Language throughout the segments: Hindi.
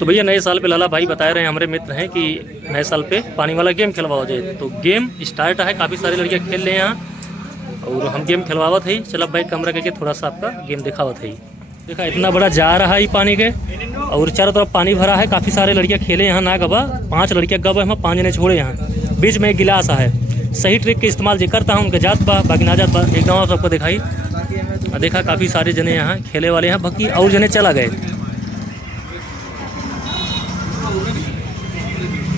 तो भैया नए साल पे लाला भाई बता रहे हैं, हमारे मित्र हैं कि नए साल पे पानी वाला गेम खिलवाओ जाए। तो गेम स्टार्ट है, काफ़ी सारी लड़कियाँ खेल रहे हैं यहाँ और हम गेम खिलवावत है। चलो भाई कमरा करके थोड़ा सा आपका गेम दिखावत है। देखा इतना बड़ा जा रहा है पानी के और चारों तरफ पानी भरा है। काफ़ी सारे लड़कियाँ खेले यहाँ ना गबा, 5 लड़कियाँ गबा हम 5 जने छोड़े यहाँ। बीच में एक गिलास है। सही ट्रिक के इस्तेमाल जो करता हूँ उनके जात बा, बाकी ना जात बा। एक गाँव सबको दिखाई देखा काफ़ी सारे जने यहाँ खेले वाले हैं, बाकी और जने चला गए।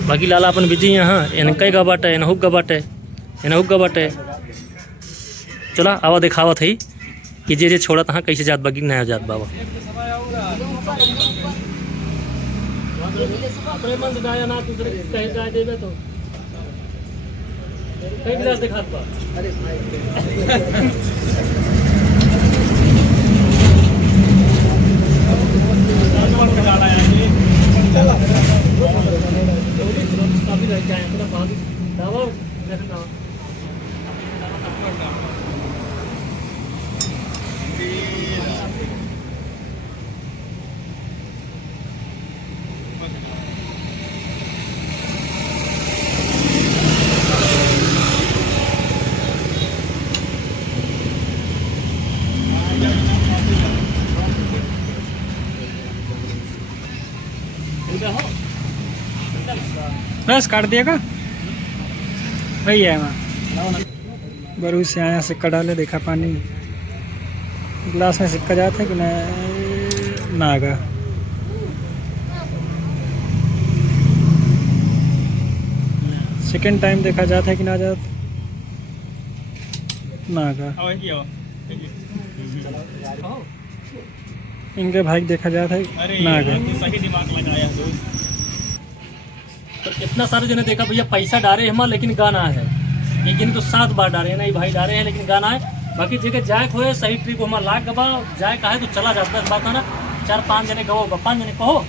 बाकी लाला अपन बिजी यहाँ इनका का बाटे, इनहुक का बाटे, इनहुक का बाटे। चला आवा दिखावत है कि जे छोड़त हाँ कैसे जात बाकी नया जात बाबा। बस काट दिया का वही है वहाँ बरू से आया, सिक्का डाले, देखा पानी गिलास में सिक्का जाता है कि ना आगा। सेकेंड टाइम देखा जाता है कि ना जाता ना आगा। इनके भाई देखा जाता है ना आगा। सही दिमाग लगाया तो इतना सारे जने देखा भैया पैसा डाले हम, लेकिन गाना है लेकिन तो 7 बार डाले नहीं भाई डाले हैं, लेकिन गाना है। बाकी जगह जाए खोए सही ट्रिप हम लाख गवा जाए कहा तो चला जाता है। बात है ना 4-5 जने गवो 5 जने कहो।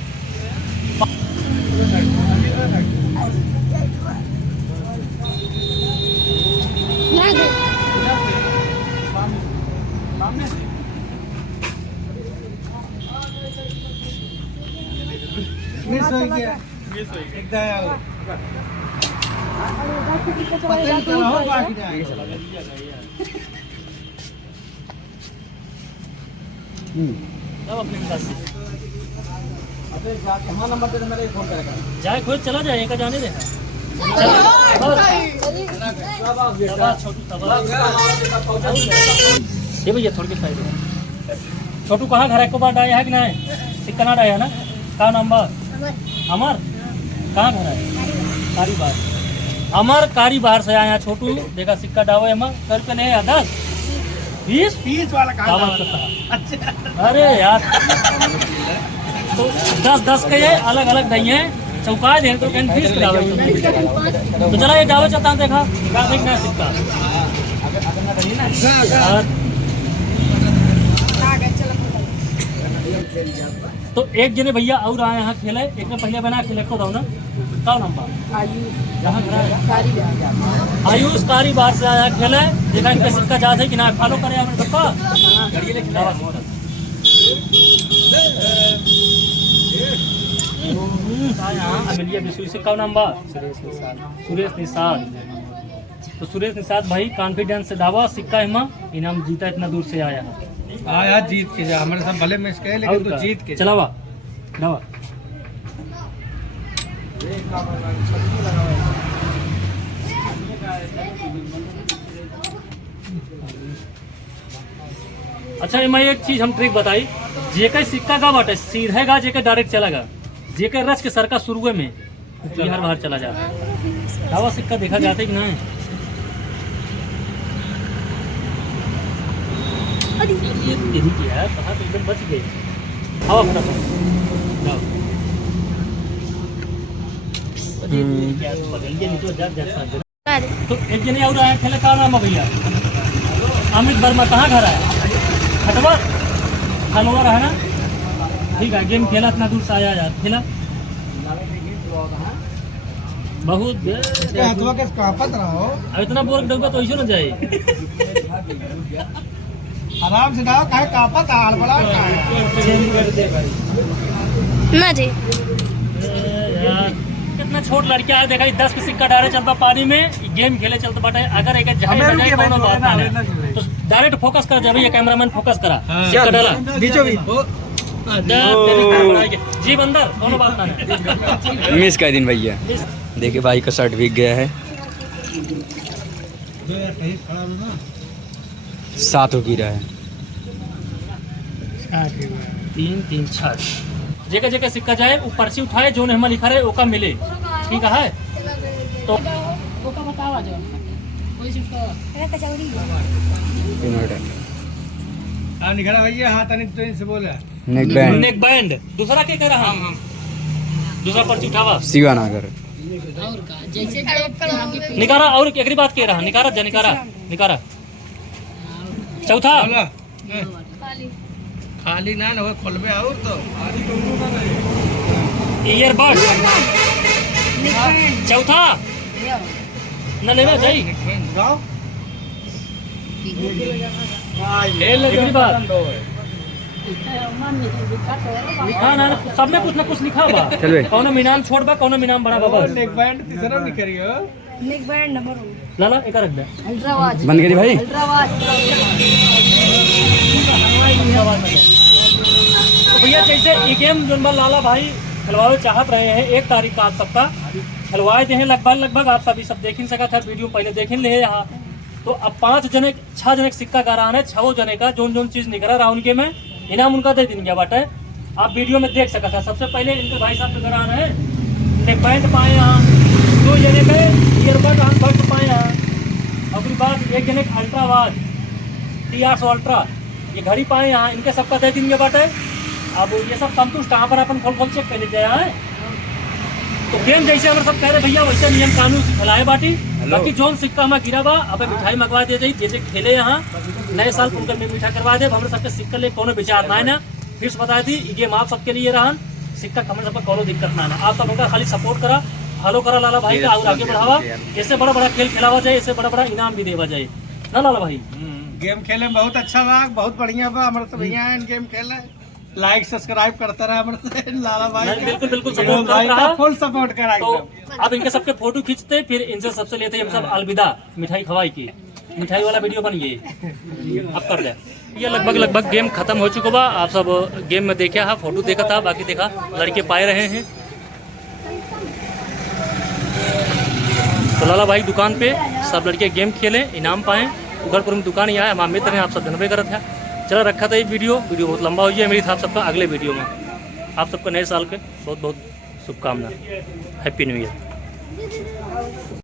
जाए खोज चला जाए का जाने दे। ये भैया थोड़ी के साइड छोटू कहाँ घर है को बार आया है कि नहीं? सिक्का ना डाया ना का नंबर अमर कहाँ घर है? कारी बार अमर कारी बाहर से आया छोटू देखा सिक्का डावे अमर कर पे नहीं 10 20 वाला कहाँ अच्छा। अरे यार तो 10 के ये अलग अलग नहीं है चौका दे तो कैन 20 डावे तो चला ये डावे चलता देखा देखना सिक्का तो एक जने भैया और आए यहाँ खेले एक ने पहले बना खेले को ना का नंबर आयुष कारी बार से आया खेले देखा इनका सिक्का जात है कि ना फॉलो करे हमने सबका अमिलिया बिशु से का नंबर सुरेश निषाद। तो सुरेश निषाद भाई कॉन्फिडेंस से दावा सिक्का हिमा इनाम जीता इतना दूर से आया है। आया जीत के जा हमारे साथ भले मिस गए लेकिन तो जीत के चलावा दावा। अच्छा मैं एक चीज हम ट्रिक बताई जेके सिक्का का बाटे सीधे गा जेके डायरेक्ट चलेगा जेके रच के सरका शुरुए में बिहार बाहर चला जाता है। दावा सिक्का देखा जाता है कि नहीं? यही किया है कहा तो एकदम बच गए। हवा तो एक जने और आया खेले का नाम है भैया अमित वर्मा कहाँ घर है? खटवा खनवर है ना ठीक है। गेम खेला इतना दूर से आया यार खेला बहुत अब इतना बोर डूबा तो ऐसे ना जाए आराम से जाओ काहे कापत हाल बड़ा ना जी। कितना छोट लड़किया है, देखा 10 के सिक्का डाले चलता पानी में, गेम खेले चलते बाटे। अगर एक जहां बजाए कोनो बात ना है तो डायरेक्ट फोकस कर जाबे, ये कैमरामैन फोकस करा, सिक्का डाला बीचों बीच जीव अंदर, कोनो बात ना है। मिस कर दिन भैया। देखिए भाई का शर्ट भीग गया है। 7 हो गिरा है। 3 3 6 जगह जगह सिक्का जाए, वो पर्ची उठाए जो हमें लिखा रहे ओका मिले, ठीक है। तो हाँ निकला भैया, हाँ तनी ट्रेन से बोला नेक बैंड नेक बैंड दूसरा क्या कह रहा है, दूसरा पर्ची उठावा शिवानगर निकारा। और एक बात कह रहा है, निकारा जा, निकारा चौथा बोला खाली ना हो खोलबे और तो ईयरबड चौथा ना लेवा जाई एक बात लिखा ना, सब में कुछ ना कुछ लिखा बा। चल बे। कौनो मीनाम छोड़ बा, कौनो मीनाम बड़ा बा। नेक बैंड तीसरा नहीं करियो। नेक बैंड नंबर लाला एक रख दे, अल्ट्रा वॉच बंद करी भाई। अल्ट्रा वॉच तो भैया जैसे ये गेम जो लाला भाई खिलवावे चाहत रहे हैं, 1 तारीख का आप सबका खिलवाए थे लगभग आप सभी सब देख सका था, वीडियो पहले देख ले यहाँ। तो अब 6 जने सिक्का गारान है, 6 जने का जोन चीज निकला राउंड के में इनाम उनका दे दिन गया बाटे। आप वीडियो में देख सका था। सबसे पहले इनके भाई साहब के गारान है, नेक बैंड पाए यहाँ, 2 जने के ईयरबड बड पाए यहाँ, और बाद 1 जने अल्ट्रा वाच TR100 अल्ट्रा ये घड़ी पाए यहाँ, इनके सबका दे दिन गया बाटे। अब ये सब संतुष्ट यहाँ पर अपन खोल चेक कर लेते हैं। तो गेम जैसे हमारे सब कह रहे भैया वैसे नियम कानून से खिलाए बाटी। बाकी जोन सिक्का हमारा गिरा बा, अब मिठाई मंगवा दे जाई, जैसे खेले यहाँ नए साल उनका मिठाई करवा दे। हमारे सबके सिक्का ले कोनो विचार ना है ना, फिर से बता दी ये गेम आप सबके लिए रहन, सिक्का हमारे सबका कोनो दिक्कत ना है। आप सब उनका खाली सपोर्ट करा, फॉलो करा लाला भाई का और आगे बढ़ावा। इससे बड़ा खेल खिलावा जाए, इससे बड़ा इनाम भी देवा जाए ना लाला भाई। गेम खेले में बहुत अच्छा बा, बहुत बढ़िया बा। हमारे सब भैया हैं गेम खेले, लाइक सब्सक्राइब करता रहा हमारे लाला भाई। बिल्कुल सपोर्ट कर रहा है, फुल सपोर्ट करा। तो अब इनके सबके फोटो खींचते, फिर इनसे सबसे लेते हम सब अलविदा, मिठाई खवाई की, मिठाई वाला वीडियो बन गई अब कर दे। ये लगभग गेम खत्म हो चुका बा। आप सब गेम में देखा है, फोटो देखा था, बाकी देखा लड़के पाए रहे हैं। तो लाला भाई दुकान पे सब लड़के गेम खेले, इनाम पाए। उगलपुर में दुकान ही आया, हमारे मित्र हैं, आप सब जनबे करत है। चलो रखा था ये वीडियो बहुत लंबा हो गया मेरी था। आप सबका अगले वीडियो में आप सबको नए साल के बहुत शुभकामना, हैप्पी न्यू ईयर।